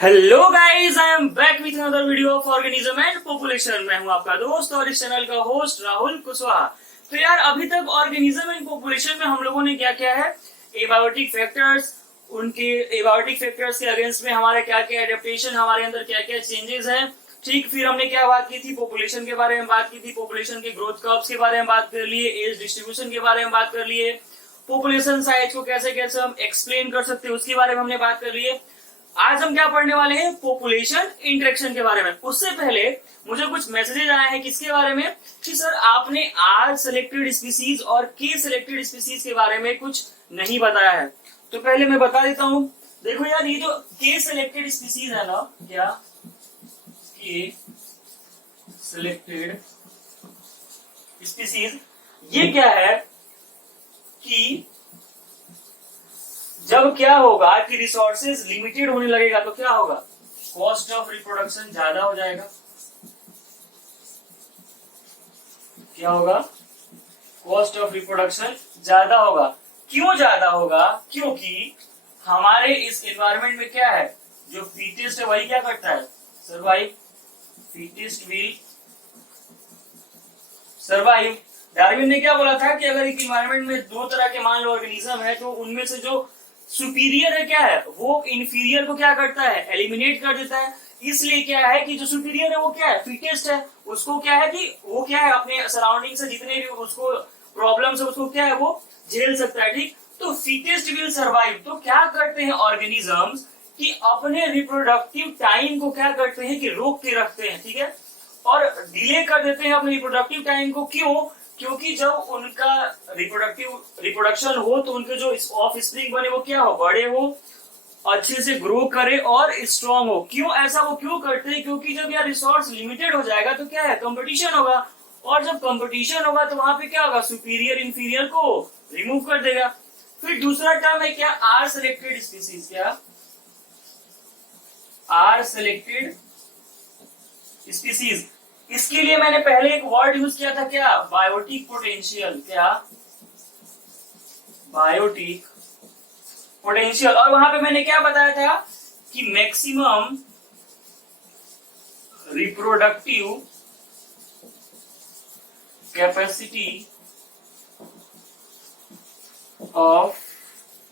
Hello guys, I am back with another video of organism and population. मैं हूं आपका दोस्त और इस चैनल का होस्ट राहुल कुशवाहा। तो यार, अभी तक ऑर्गेनिज्म एंड पॉपुलेशन में हम लोगों ने क्या क्या है, एबायोटिक फैक्टर्स, उनके एबायोटिक फैक्टर्स के अगेंस्ट में हमारा क्या क्या एडेप्टेशन, हमारे अंदर क्या क्या चेंजेस हैं। ठीक, फिर हमने क्या बात की थी, पॉपुलेशन के बारे में बात की थी, पॉपुलेशन के ग्रोथ कर्व्स के बारे में बात कर लिए, एज डिस्ट्रीब्यूशन के बारे में बात कर लिए, पॉपुलेशन साइज को कैसे कैसे हम एक्सप्लेन कर सकते हैं उसके बारे में हमने बात कर लिए। आज हम क्या पढ़ने वाले हैं, पॉपुलेशन इंटरेक्शन के बारे में। उससे पहले मुझे कुछ मैसेजेस आए हैं किसके बारे में, कि सर आपने आर सेलेक्टेड स्पीसीज और के सेलेक्टेड स्पीसीज के बारे में कुछ नहीं बताया है। तो पहले मैं बता देता हूं। देखो यार, ये जो के सेलेक्टेड स्पीसीज है ना, क्या के सेलेक्टेड स्पीसीज, ये क्या है कि जब क्या होगा कि रिसोर्सेज लिमिटेड होने लगेगा तो क्या होगा, कॉस्ट ऑफ रिप्रोडक्शन ज्यादा हो जाएगा। क्या होगा, कॉस्ट ऑफ रिप्रोडक्शन ज्यादा होगा। क्यों ज्यादा होगा, क्योंकि हमारे इस एनवायरमेंट में क्या है, जो फिटेस्ट है वही क्या करता है, survive. Fittest will survive. Darwin ने क्या बोला था कि अगर एक एनवायरमेंट में दो तरह के मान लो ऑर्गेनिज्म है, तो उनमें से जो सुपीरियर है क्या है, वो इंफीरियर को क्या करता है, एलिमिनेट कर देता है। इसलिए क्या है कि जो सुपीरियर है वो क्या है, फिटेस्ट है। उसको क्या है कि वो क्या है, अपने सराउंडिंग से जितने भी उसको प्रॉब्लम्स है उसको क्या है, वो झेल सकता है। ठीक, तो फिटेस्ट विल सर्वाइव। तो क्या करते हैं ऑर्गेनिजम्स कि अपने रिप्रोडक्टिव टाइम को क्या करते हैं कि रोक के रखते हैं। ठीक है, और डिले कर देते हैं अपने रिप्रोडक्टिव टाइम को। क्यों, क्योंकि जब उनका रिप्रोडक्शन हो तो उनके जो ऑफ स्प्रिंग बने वो क्या हो, बड़े हो, अच्छे से ग्रो करे और स्ट्रांग हो। क्यों ऐसा वो क्यों करते हैं, क्योंकि जब यार रिसोर्स लिमिटेड हो जाएगा तो क्या है, कंपटीशन होगा, और जब कंपटीशन होगा तो वहां पे क्या होगा, सुपीरियर इंफीरियर को रिमूव कर देगा। फिर दूसरा टर्म है क्या, आर सेलेक्टेड स्पीसीज। क्या, आर सेलेक्टेड स्पीसीज। इसके लिए मैंने पहले एक वर्ड यूज किया था, क्या, बायोटिक पोटेंशियल। क्या, बायोटिक पोटेंशियल। और वहां पे मैंने क्या बताया था कि maximum reproductive capacity of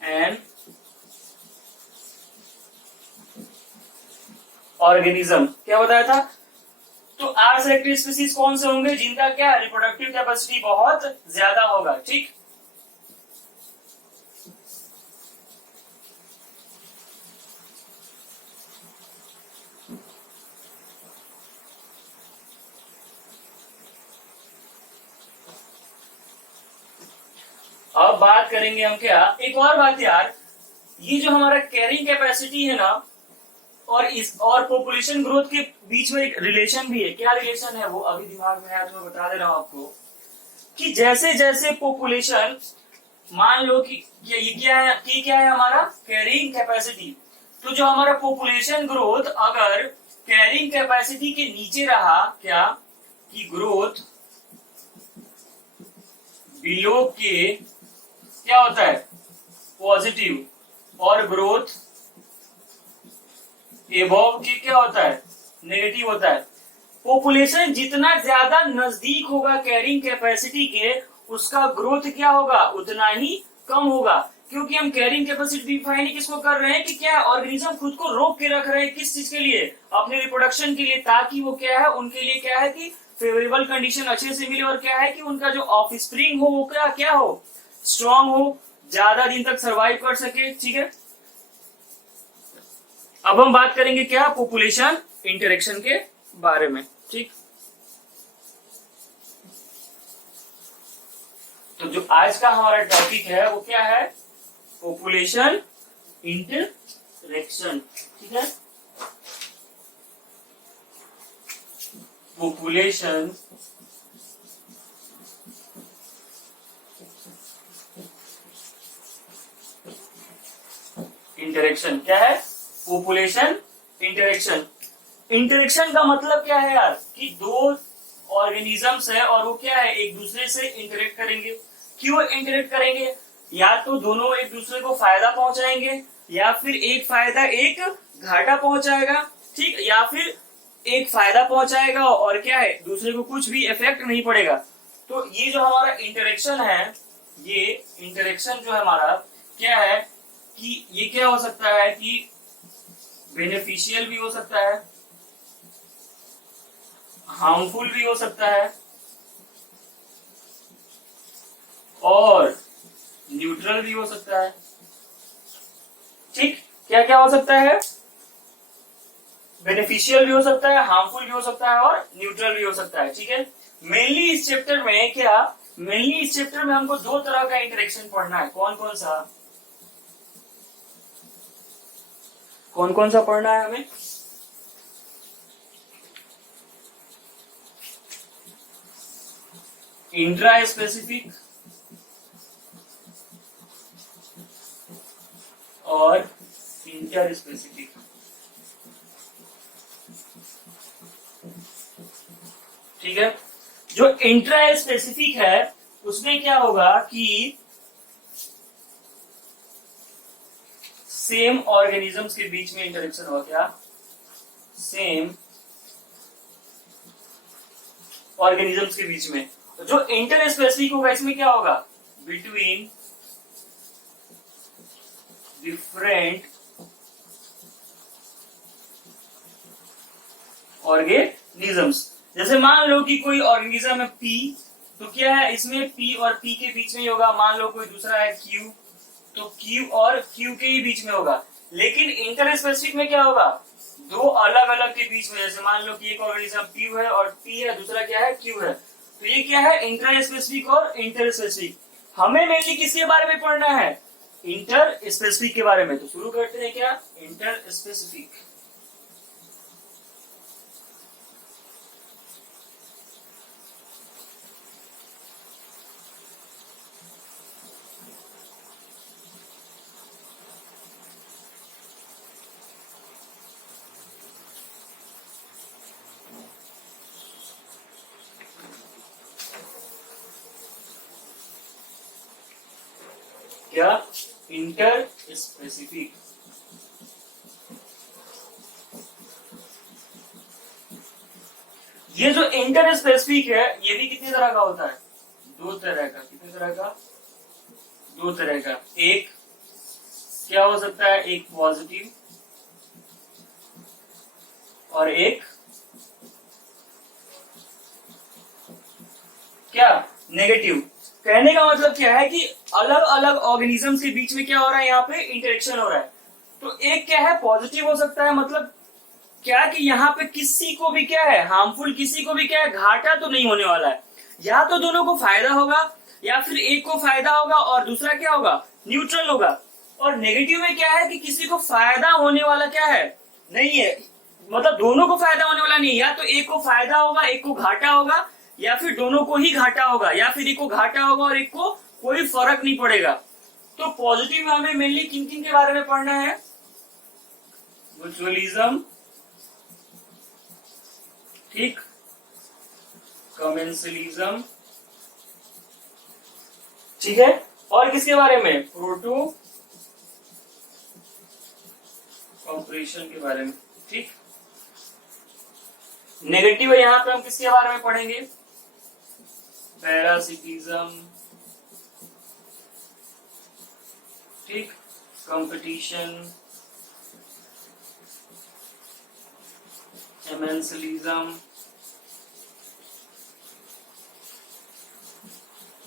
an organism. क्या बताया था, तो आर सेलेक्टेड स्पीसीज कौन से होंगे, जिनका क्या रिप्रोडक्टिव कैपेसिटी बहुत ज्यादा होगा। ठीक, अब बात करेंगे हम क्या, एक और बात यार, ये जो हमारा कैरिंग कैपेसिटी है ना, और पॉपुलेशन ग्रोथ के बीच में एक रिलेशन भी है। क्या रिलेशन है वो अभी दिमाग में है तो मैं बता दे रहा हूं आपको, कि जैसे जैसे पॉपुलेशन, मान लो कि ये क्या है हमारा कैरिंग कैपेसिटी। तो जो हमारा पॉपुलेशन ग्रोथ अगर कैरिंग कैपेसिटी के नीचे रहा, क्या कि ग्रोथ बिलो के क्या होता है, पॉजिटिव, और ग्रोथ एबव के क्या होता है, नेगेटिव होता है। पॉपुलेशन जितना ज्यादा नजदीक होगा कैरिंग कैपेसिटी के, उसका ग्रोथ क्या होगा, उतना ही कम होगा। क्योंकि हम कैरिंग कैपेसिटी डिफाइन किसको कर रहे हैं, कि क्या ऑर्गेनिज्म खुद को रोक के रख रहे हैं, किस चीज के लिए, अपने रिप्रोडक्शन के लिए, ताकि वो क्या है, उनके लिए क्या है कि फेवरेबल कंडीशन अच्छे से मिले, और क्या है कि उनका जो ऑफ स्प्रिंग हो वो क्या हो, स्ट्रांग हो, ज्यादा दिन तक सर्वाइव कर सके। ठीक है, अब हम बात करेंगे क्या, पॉपुलेशन इंटरेक्शन के बारे में। ठीक, तो जो आज का हमारा टॉपिक है वो क्या है, पॉपुलेशन इंटरेक्शन। ठीक है, पॉपुलेशन इंटरेक्शन क्या है, पॉपुलेशन इंटरेक्शन। इंटरेक्शन का मतलब क्या है यार, कि दो ऑर्गेनिजम्स है और वो क्या है, एक दूसरे से इंटरेक्ट करेंगे। क्यों इंटरेक्ट करेंगे, या तो दोनों एक दूसरे को फायदा पहुंचाएंगे, या फिर एक फायदा एक घाटा पहुंचाएगा, ठीक, या फिर एक फायदा पहुंचाएगा, और क्या है, दूसरे को कुछ भी इफेक्ट नहीं पड़ेगा। तो ये जो हमारा इंटरेक्शन है, ये इंटरेक्शन जो है हमारा क्या है कि ये क्या हो सकता है कि बेनिफिशियल भी हो सकता है, हार्मफुल भी हो सकता है, और न्यूट्रल भी हो सकता है। ठीक, क्या क्या हो सकता है, बेनिफिशियल भी हो सकता है, हार्मफुल भी हो सकता है, और न्यूट्रल भी हो सकता है। ठीक है, मेनली इस चैप्टर में हमको दो तरह का इंटरेक्शन पढ़ना है। कौन कौन सा पढ़ना है हमें? इंट्रा स्पेसिफिक और इंटर स्पेसिफिक। ठीक है, जो इंट्रा स्पेसिफिक है उसमें क्या होगा कि सेम ऑर्गेनिजम्स के बीच में इंटरेक्शन होगा। क्या? सेम ऑर्गेनिजम्स के बीच में। जो इंटर स्पेसिफिक होगा इसमें क्या होगा, बिटवीन डिफरेंट ऑर्गेनिजम्स। जैसे मान लो कि कोई ऑर्गेनिज्म है पी, तो क्या है इसमें पी और पी के बीच में ही होगा। मान लो कोई दूसरा है क्यू, तो क्यू और क्यू के ही बीच में होगा। लेकिन इंटर स्पेसिफिक में क्या होगा, दो अलग अलग के बीच में। जैसे मान लो कि एक ऑर्गेनिज्म पी है और पी है, दूसरा क्या है, क्यू है। तो ये क्या है, इंटर स्पेसिफिक और इंटर स्पेसिफिक। हमें मेनली किसके बारे में पढ़ना है, इंटर स्पेसिफिक के बारे में। तो शुरू करते हैं क्या, इंटर स्पेसिफिक। क्या, इंटर स्पेसिफिक। ये जो इंटर स्पेसिफिक है ये भी कितने तरह का होता है, दो तरह का। कितने तरह का, दो तरह का। एक क्या हो सकता है, एक पॉजिटिव और एक क्या, नेगेटिव। कहने का मतलब क्या है कि अलग अलग ऑर्गेनिजम्स के बीच में क्या हो रहा है, यहाँ पे इंटरेक्शन हो रहा है। तो एक क्या है, पॉजिटिव हो सकता है, मतलब क्या कि यहाँ पे किसी को भी क्या है, हार्मफुल, किसी को भी क्या है, घाटा तो नहीं होने वाला है। या तो दोनों को फायदा होगा, या फिर एक को फायदा होगा और दूसरा क्या होगा, न्यूट्रल होगा। और नेगेटिव में क्या है कि किसी को फायदा होने वाला क्या है, नहीं है, मतलब दोनों को फायदा होने वाला नहीं है। या तो एक को फायदा होगा, एक को घाटा होगा, या फिर दोनों को ही घाटा होगा, या फिर एक को घाटा होगा और एक को कोई फर्क नहीं पड़ेगा। तो पॉजिटिव में हमें मेनली किन किन के बारे में पढ़ना है, म्यूचुअलिज्म, ठीक, कमेंसलिज्म, ठीक है, और किसके बारे में, प्रोटो कॉर्पोरेशन के बारे में। ठीक, नेगेटिव है, यहां पे हम किसके बारे में पढ़ेंगे, पैरासिटिज्म, ठीक, कंपटीशन, एमेंसलिज्म,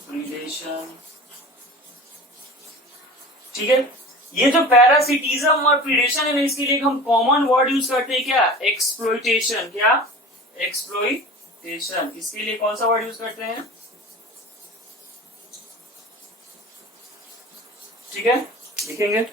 प्रीडेशन। ठीक है, ये जो पैरासिटिज्म और प्रीडेशन है ना, इसके लिए हम कॉमन वर्ड यूज करते हैं, क्या, एक्सप्लॉइटेशन। क्या, एक्सप्लॉइटेशन। इसके लिए कौन सा वर्ड यूज करते हैं, ठीक है, लिखेंगे।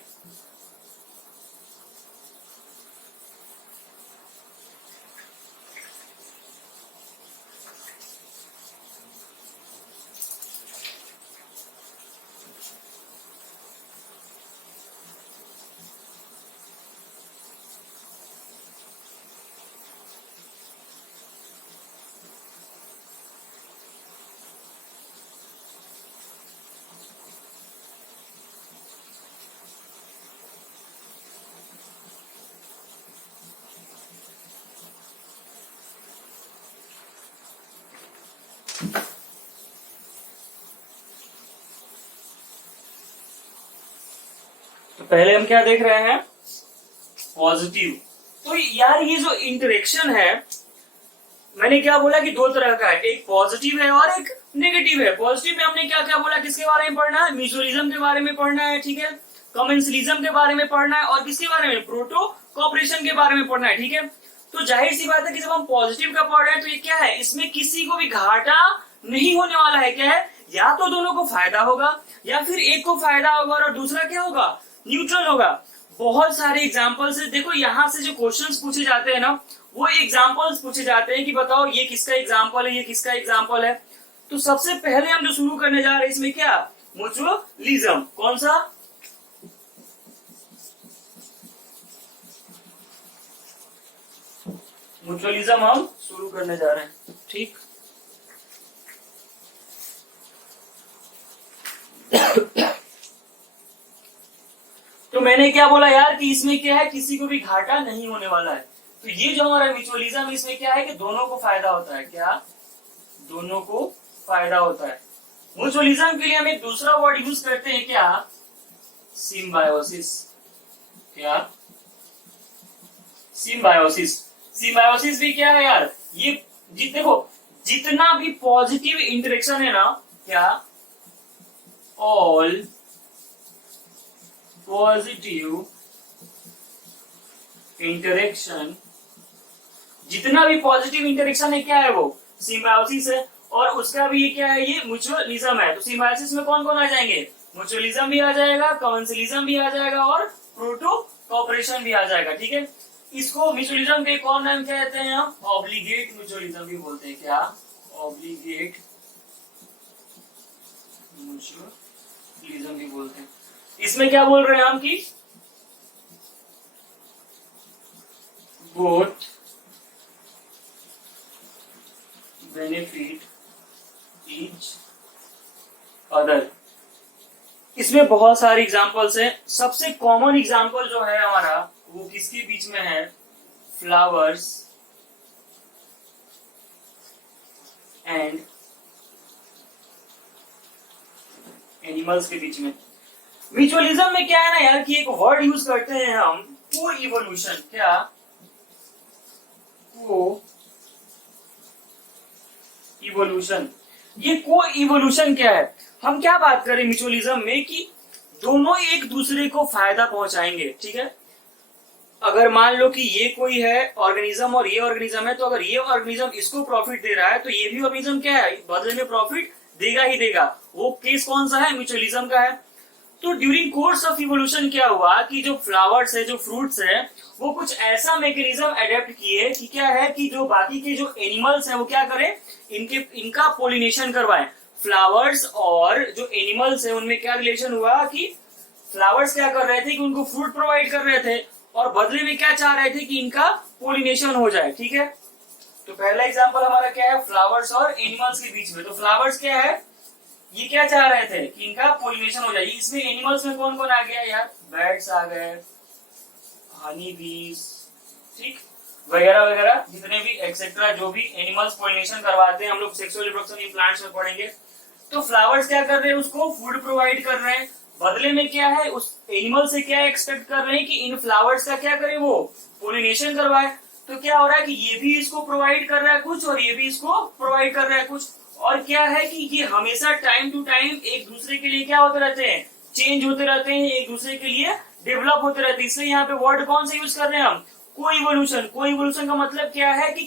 पहले हम क्या देख रहे हैं, पॉजिटिव। तो यार ये जो इंटरेक्शन है, मैंने क्या बोला कि दो तरह का है, एक पॉजिटिव है और एक नेगेटिव है। पॉजिटिव में हमने क्या क्या बोला, किसके बारे में पढ़ना है, म्यूचुअलिज्म के बारे में पढ़ना है, ठीक है, कमेंसलिज्म के बारे में पढ़ना है, और किसके बारे में, प्रोटो कॉपरेशन के बारे में पढ़ना है, ठीक है। तो जाहिर सी बात है कि जब हम पॉजिटिव का पढ़ रहे हैं तो ये क्या है, इसमें किसी को भी घाटा नहीं होने वाला है। क्या है, या तो दोनों को फायदा होगा या फिर एक को फायदा होगा और दूसरा क्या होगा, न्यूट्रल होगा। बहुत सारे एग्जाम्पल्स है, देखो यहाँ से जो क्वेश्चंस पूछे जाते हैं ना, वो एग्जाम्पल्स पूछे जाते हैं कि बताओ ये किसका एग्जाम्पल है, ये किसका एग्जाम्पल है। तो सबसे पहले हम जो शुरू करने जा रहे हैं इसमें क्या, म्यूचुअलिज्म। कौन सा, म्यूचुअलिज्म हम शुरू करने जा रहे हैं, ठीक। तो मैंने क्या बोला यार कि इसमें क्या है, किसी को भी घाटा नहीं होने वाला है। तो ये जो हमारा म्यूचुअलिज्म, इसमें क्या है कि दोनों को फायदा होता है। क्या, दोनों को फायदा होता है। म्यूचुअलिज्म के लिए हम एक दूसरा वर्ड यूज करते हैं, क्या, सिम्बायोसिस। क्या, सिम्बायोसिस। सिम्बायोसिस भी क्या है यार, ये देखो जितना भी पॉजिटिव इंटरेक्शन है ना, क्या, ऑल पॉजिटिव इंटरेक्शन, जितना भी पॉजिटिव इंटरेक्शन है क्या है, वो सिम्बायोसिस है। और उसका भी ये क्या है, ये म्यूचुअलिज्म है। तो सिम्बायोसिस में कौन कौन आ जाएंगे, म्यूचुअलिज्म भी आ जाएगा, कमेंसलिज्म भी आ जाएगा और प्रोटो कॉपरेशन भी आ जाएगा, ठीक है। इसको म्यूचुअलिज्म के कौन नाम कहते हैं हम, ऑब्लिगेट म्यूचुअलिज्म भी बोलते हैं। क्या, ऑब्लिगेट म्यूचुअलिज्म भी बोलते हैं। इसमें क्या बोल रहे हैं हम कि बोथ बेनिफिट ईच अदर। इसमें बहुत सारी एग्जांपल्स हैं। सबसे कॉमन एग्जांपल जो है हमारा, वो किसके बीच में है, फ्लावर्स एंड एनिमल्स के बीच में। म्यूचुअलिज्म में क्या है ना यार कि एक वर्ड यूज करते हैं हम, को इवोल्यूशन। क्या, को इवोल्यूशन। ये को इवोल्यूशन क्या है, हम क्या बात करें म्यूचुअलिज्म में कि दोनों एक दूसरे को फायदा पहुंचाएंगे, ठीक है। अगर मान लो कि ये कोई है ऑर्गेनिज्म और ये ऑर्गेनिज्म है, तो अगर ये ऑर्गेनिज्म इसको प्रॉफिट दे रहा है तो ये भी ऑर्गेनिज्म क्या है, बदले में प्रॉफिट देगा ही देगा। वो केस कौन सा है, म्यूचुअलिज्म का है। तो ड्यूरिंग कोर्स ऑफ इवोल्यूशन क्या हुआ कि जो फ्लावर्स है, जो फ्रूट्स है, वो कुछ ऐसा मैकेनिज्म अडेप्ट किए कि क्या है कि जो बाकी के जो एनिमल्स है वो क्या करें, इनका पोलिनेशन करवाएं। फ्लावर्स और जो एनिमल्स है उनमें क्या रिलेशन हुआ कि फ्लावर्स क्या कर रहे थे कि उनको फ्रूट प्रोवाइड कर रहे थे और बदले में क्या चाह रहे थे कि इनका पोलिनेशन हो जाए, ठीक है। तो पहला एग्जांपल हमारा क्या है, फ्लावर्स और एनिमल्स के बीच में। तो फ्लावर्स क्या है, ये क्या चाह रहे थे कि इनका पोलिनेशन हो जाए। इसमें एनिमल्स में कौन कौन आ गया यार, बर्ड्स आ गए, हनी बीज, ठीक, वगैरह वगैरह, जितने भी एक्सेट्रा जो भी एनिमल्स पोलिनेशन करवाते हैं, हम लोग सेक्सुअल रिप्रोडक्शन इन प्लांट्स में पढ़ेंगे। तो फ्लावर्स क्या कर रहे हैं, उसको फूड प्रोवाइड कर रहे हैं, बदले में क्या है, उस एनिमल से क्या एक्सपेक्ट कर रहे हैं कि इन फ्लावर्स का क्या करे, वो पोलिनेशन करवाए। तो क्या हो रहा है कि ये भी इसको प्रोवाइड कर रहा है कुछ और ये भी इसको प्रोवाइड कर रहा है कुछ। और क्या है कि ये हमेशा टाइम टू टाइम एक दूसरे के लिए क्या होते रहते हैं, चेंज होते रहते हैं, एक दूसरे के लिए डेवलप होते रहते हैं। इसलिए यहाँ पे वर्ड कौन सा यूज कर रहे हैं हम, को इवोल्यूशन। को इवोल्यूशन का मतलब क्या है कि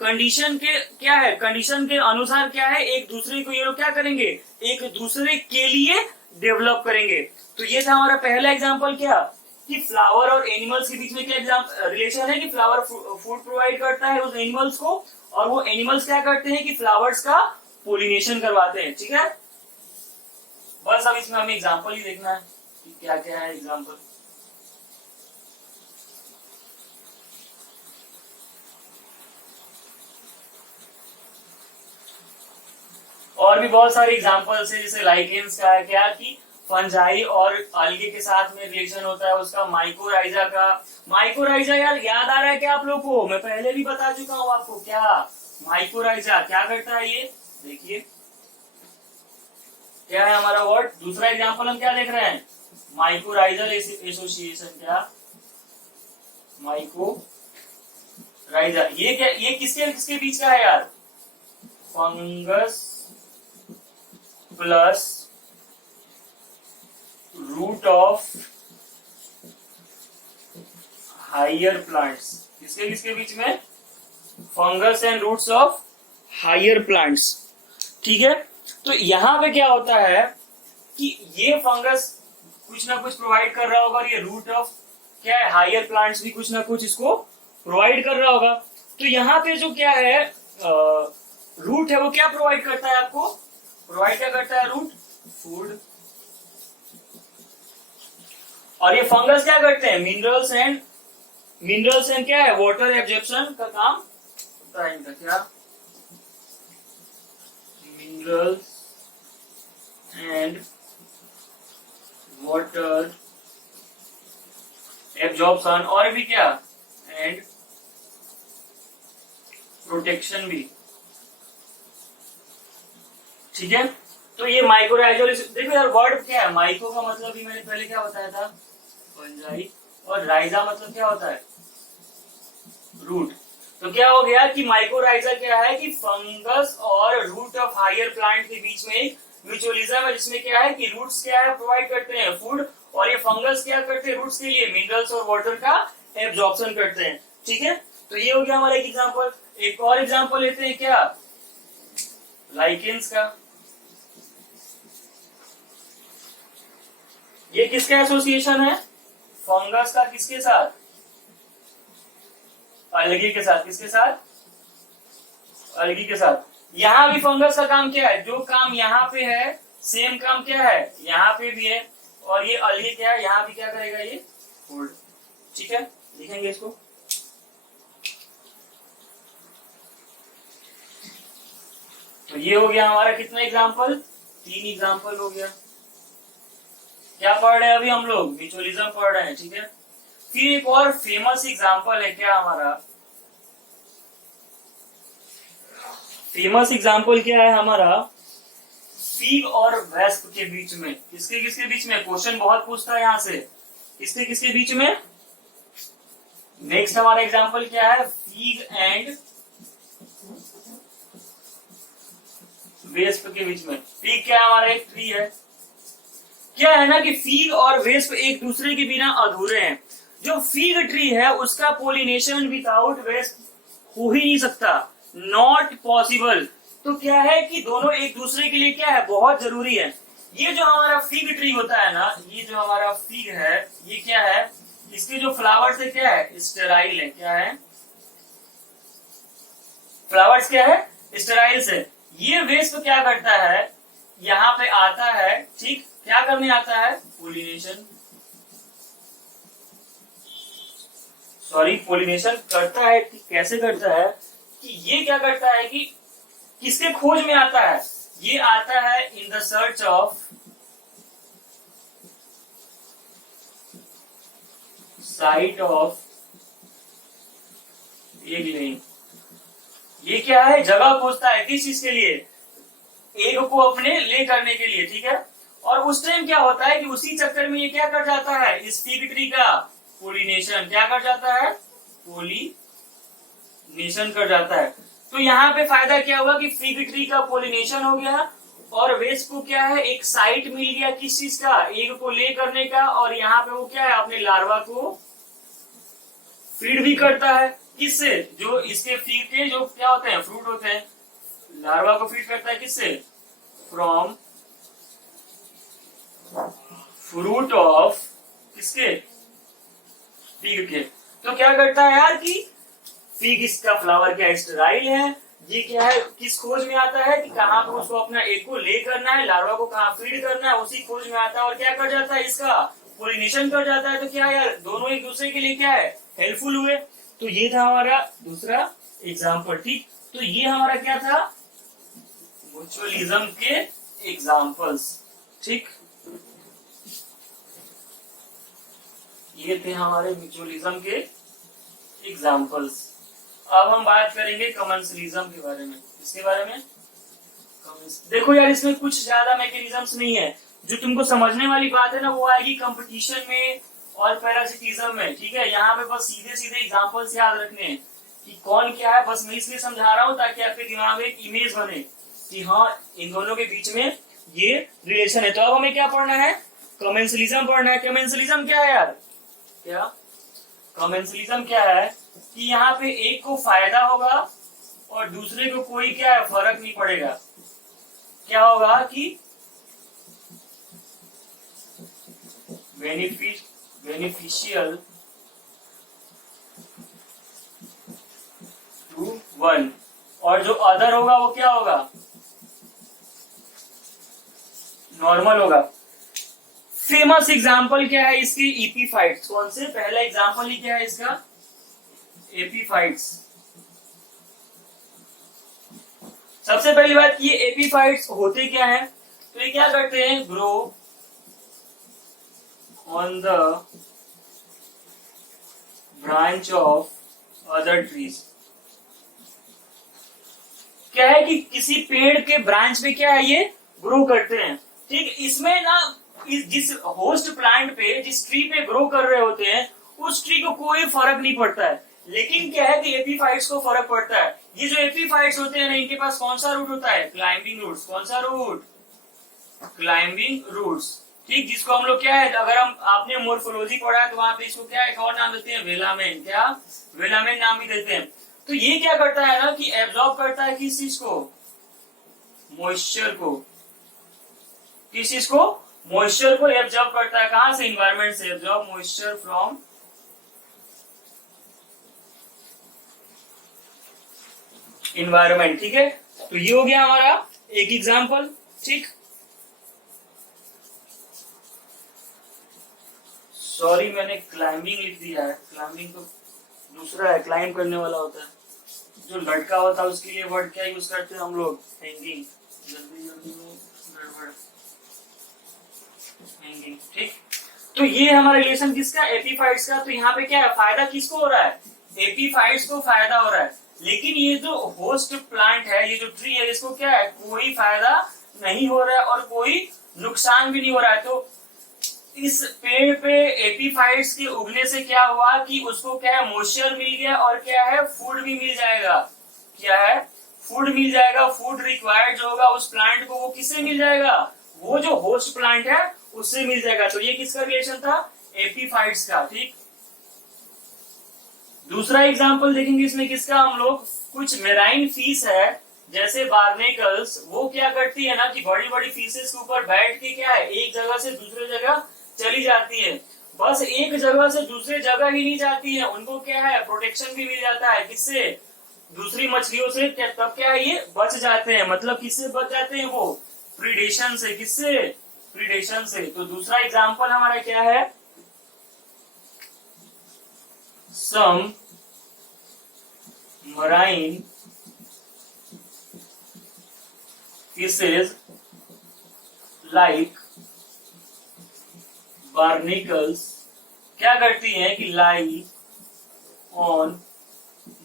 कंडीशन के क्या है, कंडीशन के अनुसार क्या है, एक दूसरे को ये लोग क्या करेंगे, एक दूसरे के लिए डेवलप करेंगे। तो ये था हमारा पहला एग्जाम्पल, क्या कि फ्लावर और एनिमल्स के बीच में क्या रिलेशन है कि फ्लावर फूड प्रोवाइड करता है उस एनिमल्स को और वो एनिमल्स क्या करते हैं कि फ्लावर्स का पोलिनेशन करवाते हैं, ठीक है। बस अब इसमें हमें एग्जाम्पल ही देखना है कि क्या क्या है एग्जाम्पल। और भी बहुत सारे एग्जाम्पल्स है, जैसे लाइकेंस का है क्या कि फंजाई और अलगे के साथ में रिलेशन होता है उसका, माइकोराइजा का। माइकोराइजा यार याद आ रहा है क्या आप लोग को, मैं पहले भी बता चुका हूँ आपको। क्या माइकोराइजा क्या करता है, ये देखिए क्या है हमारा वर्ड। दूसरा एग्जाम्पल हम क्या देख रहे हैं, माइकोराइजल एसोसिएशन, क्या माइकोराइजल, ये क्या, ये किसके किसके बीच का है यार, fungus plus root of higher plants, किसके किसके बीच में, fungus and roots of higher plants. ठीक है, तो यहां पे क्या होता है कि ये फंगस कुछ ना कुछ प्रोवाइड कर रहा होगा और ये रूट ऑफ क्या है, हायर प्लांट्स भी कुछ ना कुछ इसको प्रोवाइड कर रहा होगा। तो यहाँ पे जो क्या है रूट है वो क्या प्रोवाइड करता है आपको, प्रोवाइड क्या करता है रूट, फूड, और ये फंगस क्या करते हैं, मिनरल्स एंड क्या है, वाटर एब्जॉर्प्शन का काम होता है इनका, क्या मिनरल्स एंड वाटर एब्जॉर्प्शन, और भी क्या, एंड प्रोटेक्शन भी। ठीक है, तो ये माइकोराइजल, देखो यार वर्ड क्या है, माइको का मतलब भी मैंने पहले क्या बताया था, फंजाई, और राइजा मतलब क्या होता है, रूट। तो क्या हो गया कि माइकोराइजा क्या है कि फंगस और रूट ऑफ हायर प्लांट के बीच में एक म्यूचुअलिज्म है, जिसमें क्या है कि रूट्स क्या है प्रोवाइड करते हैं फूड, और ये फंगस क्या करते हैं रूट्स के लिए मिनरल्स और वाटर का एब्जॉर्प्शन करते हैं। ठीक है, तो ये हो गया हमारा एक एग्जांपल। एक और एग्जांपल लेते हैं, क्या, लाइकेंस का। ये किसका एसोसिएशन है, फंगस का किसके साथ, अलगी के साथ, किसके साथ, अलगी के साथ। यहाँ भी फंगस का काम क्या है, जो काम यहाँ पे है सेम काम क्या है यहाँ पे भी है, और ये अलगी क्या है, यहाँ भी क्या करेगा, ये होल्ड। ठीक है, लिखेंगे इसको। तो ये हो गया हमारा कितना एग्जाम्पल, 3 एग्जाम्पल हो गया। क्या पढ़ रहे हैं अभी हम लोग, म्यूचुअलिज्म पढ़ रहे हैं। ठीक है, फिर एक और फेमस एग्जाम्पल है, क्या हमारा फेमस एग्जाम्पल क्या है हमारा, फीग और वेस्प के बीच में। किसके किसके बीच में, क्वेश्चन बहुत पूछता है यहाँ से, किसके किसके बीच में। नेक्स्ट हमारा एग्जाम्पल क्या है, फीग एंड वेस्प के बीच में। फीग क्या है, हमारा एक ट्री है। क्या है ना कि फीग और वेस्प एक दूसरे के बिना अधूरे हैं। जो फीग ट्री है उसका पोलिनेशन विदाउट वेस्प हो ही नहीं सकता, नॉट पॉसिबल। तो क्या है कि दोनों एक दूसरे के लिए क्या है, बहुत जरूरी है। ये जो हमारा फिग ट्री होता है ना, ये जो हमारा फिग है, ये क्या है, इसके जो फ्लावर्स है क्या है, स्टेराइल है। क्या है, फ्लावर्स क्या है, स्टेराइल है। ये वेस्प क्या करता है, यहाँ पे आता है, ठीक, क्या करने आता है, पोलिनेशन, सॉरी पोलिनेशन करता है। कैसे करता है कि ये क्या करता है कि किसके खोज में आता है, ये आता है in the search of site of egg laying. ये क्या है, जगह खोजता है किस चीज के लिए, एग को अपने ले करने के लिए। ठीक है, और उस टाइम क्या होता है कि उसी चक्कर में ये क्या कर जाता है, इस फिग ट्री का पोलिनेशन क्या कर जाता है, पोलिनेशन कर जाता है। तो यहाँ पे फायदा क्या हुआ कि फिग ट्री का पोलिनेशन हो गया, और वेस्प को क्या है, एक साइट मिल गया किस चीज का, एग को ले करने का, और यहाँ पे वो क्या है, अपने लार्वा को फीड भी करता है। किससे, जो इसके फिग के जो क्या होते हैं, फ्रूट होते हैं, लार्वा को फीड करता है किससे, फ्रॉम फ्रूट ऑफ किसके, फिग के। तो क्या करता है यार कि फिग इसका फ्लावर क्या स्टेराइल है, ये क्या है, किस खोज में आता है कि कहाँ पे उसको अपना एग को ले करना है, लार्वा को कहाँ फीड करना है, उसी खोज में आता है, और क्या कर जाता है, इसका पोलिनेशन कर जाता है। तो क्या यार, दोनों एक दूसरे के लिए क्या है, हेल्पफुल हुए। तो ये था हमारा दूसरा एग्जाम्पल। ठीक, तो ये हमारा क्या था, म्यूचुअलिज्म के एग्जाम्पल्स। ठीक, ये थे हमारे म्यूचुअलिज्म के एग्जाम्पल्स। अब हम बात करेंगे कमेंसलिज्म के बारे में। इसके बारे में देखो यार, इसमें कुछ ज्यादा मैकेनिज्म्स नहीं है, जो तुमको समझने वाली बात है ना वो आएगी कंपटीशन में और पैरासिटिज्म में, ठीक है। यहाँ पे बस सीधे सीधे एग्जांपल्स याद रखने हैं कि कौन क्या है, बस मैं इसलिए समझा रहा हूँ ताकि आपके दिमाग में एक इमेज बने कि हाँ इन दोनों के बीच में ये रिलेशन है। तो अब हमें क्या पढ़ना है, कमेंसलिज्म पढ़ना है। कमेंसलिज्म क्या है यार, क्या कमेंसलिज्म क्या है कि यहाँ पे एक को फायदा होगा और दूसरे को कोई क्या है फर्क नहीं पड़ेगा। क्या होगा कि बेनिफिशियल टू वन, और जो अदर होगा वो क्या होगा, नॉर्मल होगा। फेमस एग्जाम्पल क्या है इसकी, एपीफाइट्स। कौन से, पहला एग्जाम्पल ही क्या है इसका, एपीफाइट्स। सबसे पहली बात ये एपीफाइट्स होते क्या है, तो ये क्या करते हैं, grow on the branch of other trees. क्या है कि किसी पेड़ के ब्रांच पे क्या है ये ग्रो करते हैं, ठीक। इसमें ना जिस होस्ट प्लांट पे, जिस ट्री पे ग्रो कर रहे होते हैं उस ट्री को कोई फर्क नहीं पड़ता है, लेकिन क्या है कि एपीफाइट्स को फर्क पड़ता है। ये जो एपीफाइट्स होते हैं ना इनके पास कौन सा रूट होता है, क्लाइंबिंग रूट्स। कौन सा रूट, क्लाइंबिंग रूट्स, ठीक। जिसको हम लोग क्या है, अगर हम आपने मोर्फोलॉजी पढ़ा है तो वहां पे इसको क्या एक और नाम देते हैं, वेलामेन। क्या, वेलामेन नाम भी देते हैं। तो ये क्या करता है ना कि एब्जॉर्ब करता है किस चीज को, मॉइस्चर को। किस चीज को, मॉइस्चर को एब्जॉर्ब करता है। कहां से, एनवायरमेंट से। एब्जॉर्ब मॉइस्चर फ्रॉम एनवायरमेंट, ठीक है। तो ये हो गया हमारा एक एग्जांपल, ठीक। सॉरी मैंने क्लाइंबिंग लिख दिया है, क्लाइंबिंग तो दूसरा है, क्लाइंब करने वाला होता है। जो लड़का होता है उसके लिए वर्ड क्या यूज करते हैं हम लोग, हैंगिंग। जल्दी जल्दी में गड़बड़, हैंगिंग, ठीक। तो ये हमारा रिलेशन किसका, एपीफाइट्स का। तो यहाँ पे क्या है, फायदा किसको हो रहा है, एपीफाइट्स को फायदा हो रहा है, लेकिन ये जो होस्ट प्लांट है, ये जो ट्री है, इसको क्या है, कोई फायदा नहीं हो रहा है और कोई नुकसान भी नहीं हो रहा है। तो इस पेड़ पे एपीफाइट्स के उगने से क्या हुआ कि उसको क्या है, मॉइस्चर मिल गया और क्या है, फूड भी मिल जाएगा। क्या है, फूड मिल जाएगा। फूड रिक्वायर्ड जो होगा उस प्लांट को वो किससे मिल जाएगा, वो जो होस्ट प्लांट है उससे मिल जाएगा। तो ये किसका रिलेशन था, एपीफाइट्स का, ठीक। दूसरा एग्जांपल देखेंगे इसमें किसका हम लोग, कुछ मेराइन फिश है जैसे बार्नेकल्स, वो क्या करती है ना कि बड़ी बड़ी फिशेस के ऊपर बैठ के क्या है, एक जगह से दूसरे जगह चली जाती है। बस एक जगह से दूसरे जगह ही नहीं जाती है, उनको क्या है, प्रोटेक्शन भी मिल जाता है। किससे, दूसरी मछलियों से। तब क्या है, ये बच जाते हैं। मतलब किससे बच जाते हैं, वो प्रीडेशन से। किससे, प्रीडेशन से। तो दूसरा एग्जांपल हमारा क्या है, सम मराइन फिशेज लाइक बार्निकल्स क्या करती हैं कि lie on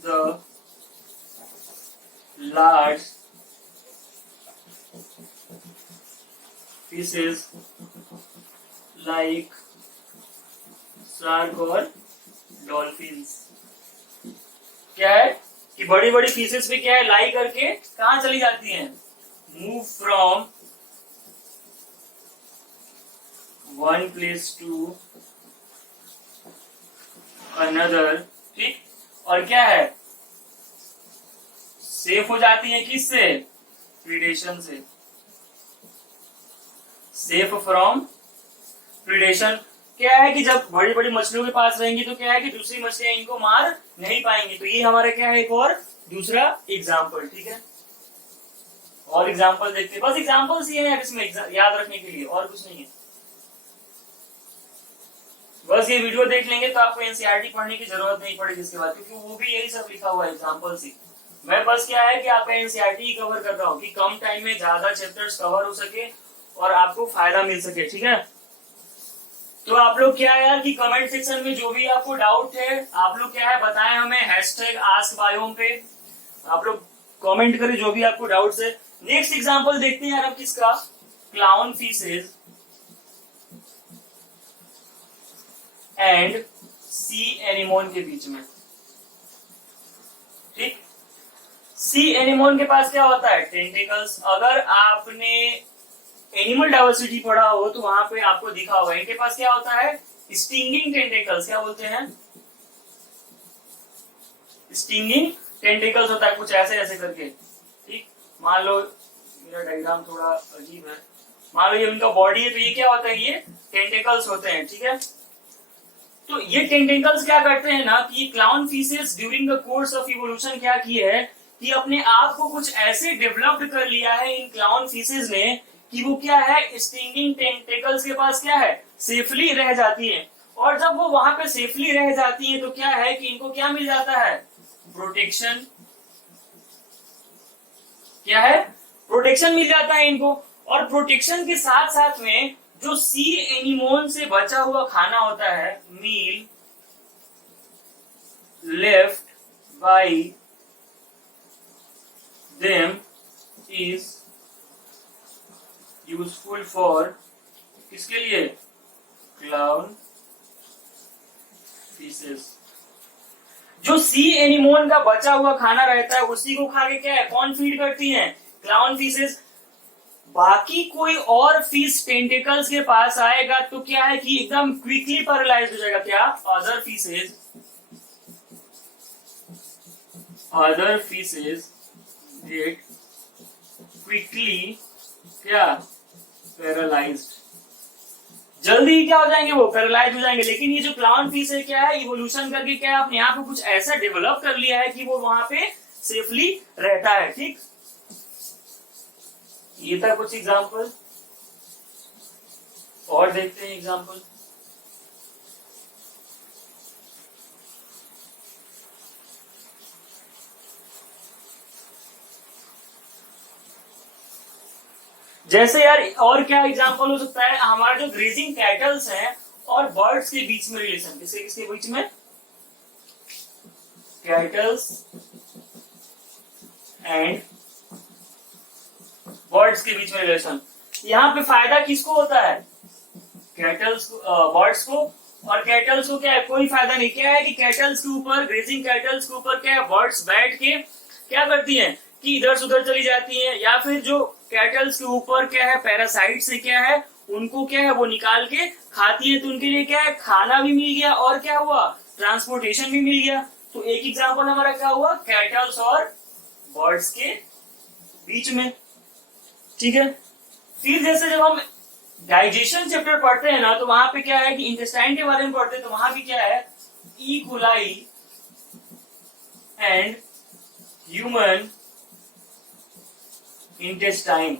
the large fishes like shark और डॉल्फिन्स। क्या है कि बड़ी बड़ी फिशेस पे क्या है, लाई करके कहां चली जाती हैं, move from one place to another, ठीक। और क्या है, सेफ हो जाती है किससे, प्रीडेशन से। Safe from predation. क्या है कि जब बड़ी बड़ी मछलियों के पास रहेंगी तो क्या है कि दूसरी मछलियां इनको मार नहीं पाएंगी। तो ये हमारा क्या है, एक और दूसरा एग्जाम्पल, ठीक है। और एग्जाम्पल देखते हैं, बस एग्जाम्पल्स ये है इसमें याद रखने के लिए, और कुछ नहीं है। बस ये वीडियो देख लेंगे तो आपको एनसीईआरटी पढ़ने की जरूरत नहीं पड़ेगी इसके बाद, क्योंकि वो भी यही सब लिखा हुआ है, एग्जाम्पल्स ही। मैं बस क्या है कि आपका एनसीईआरटी ही कवर कर रहा हूँ कि कम टाइम में ज्यादा चैप्टर्स कवर हो सके और आपको फायदा मिल सके, ठीक है। तो आप लोग क्या है यार कि कमेंट सेक्शन में जो भी आपको डाउट है आप लोग क्या है बताएं हमें, #AskBiome पे आप लोग कमेंट करें जो भी आपको डाउट्स है। नेक्स्ट एग्जांपल देखते हैं यार अब किसका, clown fishes and C anemone के बीच में। ठीक, सी एनिमोन के पास क्या होता है? टेंटिकल्स। अगर आपने एनिमल डाइवर्सिटी पढ़ा हो तो वहां पे आपको दिखा होगा इनके पास क्या होता है? Stinging tentacles. क्या बोलते हैं? स्टिंगिंग टेंटिकल्स होता है, कुछ ऐसे ऐसे करके। ठीक, मान लो मेरा डायग्राम थोड़ा अजीब है, मान लो ये उनका बॉडी है, तो ये क्या होता है? ये टेंटिकल्स होते हैं। ठीक है, तो ये टेंटिकल्स क्या करते हैं ना कि clown fishes during the course of evolution क्या की है कि अपने आप को कुछ ऐसे डेवलप्ड कर लिया है इन क्लाउन फिशेस ने कि वो क्या है? स्टिंगिंग टेंटिकल्स के पास क्या है? सेफली रह जाती है। और जब वो वहां पे सेफली रह जाती है तो क्या है कि इनको क्या मिल जाता है? प्रोटेक्शन। क्या है? प्रोटेक्शन मिल जाता है इनको। और प्रोटेक्शन के साथ साथ में जो सी एनिमोन से बचा हुआ खाना होता है, meal left by them is useful for, किसके लिए? Clown fishes. जो सी एनिमोन का बचा हुआ खाना रहता है उसी को खा के क्या है? कौन फीड करती हैं? Clown fishes. बाकी कोई और फिश टेंटिकल्स के पास आएगा तो क्या है कि एकदम क्विकली पैरालाइज हो जाएगा। क्या? अदर फिशेस गेट क्विकली क्या? पैरालाइज्ड। जल्दी ही क्या हो जाएंगे? वो पैरालाइज हो जाएंगे। लेकिन ये जो क्लाउन फिश है क्या है? इवोल्यूशन करके क्या है? अपने आप को कुछ ऐसा डेवलप कर लिया है कि वो वहां पे सेफली रहता है। ठीक, ये था कुछ एग्जांपल, और देखते हैं एग्जांपल। जैसे यार और क्या एग्जांपल हो सकता है? हमारा जो ग्रेजिंग कैटल्स हैं और बर्ड्स के बीच में रिलेशन, किसके किसके बीच में? कैटल्स एंड बर्ड्स के बीच में रिलेशन। यहाँ पे फायदा किसको होता है? कैटल्स को, बर्ड्स को। और कैटल्स को क्या है? कोई फायदा नहीं। क्या है कि कैटल्स के ऊपर, ग्रेजिंग कैटल्स के ऊपर क्या है? बर्ड्स बैठ के क्या करती हैं कि इधर से उधर चली जाती हैं, या फिर जो कैटल्स के ऊपर क्या है? पैरासाइट से क्या है? उनको क्या है? वो निकाल के खाती है। तो उनके लिए क्या है? खाना भी मिल गया और क्या हुआ? ट्रांसपोर्टेशन भी मिल गया। तो एक एग्जांपल हमारा क्या हुआ? कैटल्स और बर्ड्स के बीच में। ठीक है, फिर जैसे जब हम डाइजेशन चैप्टर पढ़ते हैं ना तो वहां पे क्या है कि इंटेस्टाइन के बारे में पढ़ते हैं, तो वहां भी क्या है? E coli and human intestine,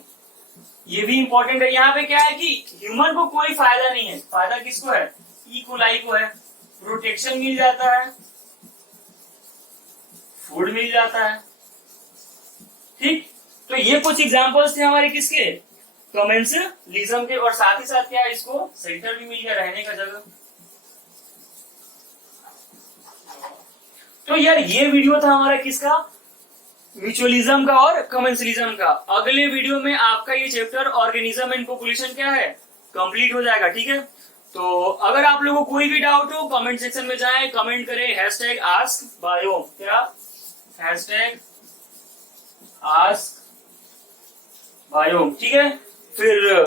ये भी इंपॉर्टेंट है। यहाँ पे क्या है कि ह्यूमन को कोई फायदा नहीं है, फायदा किसको है? ई कोलाई को है। प्रोटेक्शन मिल जाता है, फूड मिल जाता है। ठीक, तो ये कुछ एग्जांपल्स थे हमारे किसके? कमेंसलिज्म के। और साथ ही साथ क्या है? इसको सेंटर भी मिल गया, रहने का जगह। तो यार ये वीडियो था हमारा किसका? म्यूचुअलिज्म का और कमेंसलिज्म का। अगले वीडियो में आपका ये चैप्टर ऑर्गेनिज्म एंड पॉपुलेशन क्या है? कंप्लीट हो जाएगा। ठीक है, तो अगर आप लोगों को कोई भी डाउट हो कमेंट सेक्शन में जाएं, कमेंट करें #AskBiome। क्या? #AskBiome। ठीक है, फिर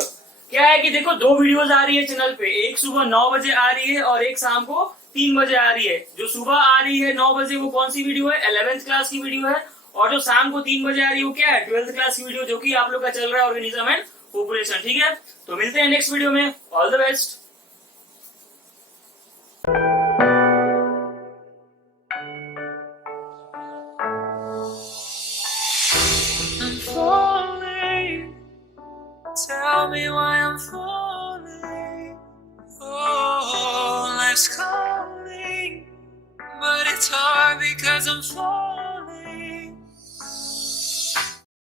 क्या है कि देखो 2 वीडियोस आ रही है चैनल पे, एक सुबह 9 बजे आ रही है और एक शाम को 3 बजे आ रही है। जो सुबह आ रही है 9 बजे वो कौन सी वीडियो है? 11th क्लास की वीडियो है। और जो शाम को 3 बजे आ रही है वो क्या है? 12th क्लास की वीडियो, जो कि आप लोग का चल रहा है ऑर्गेनिज्म एंड पॉपुलेशन। ठीक है, तो मिलते हैं नेक्स्ट वीडियो में। All the best. Tell me why I'm falling. Oh, life's calling, but it's hard because I'm falling.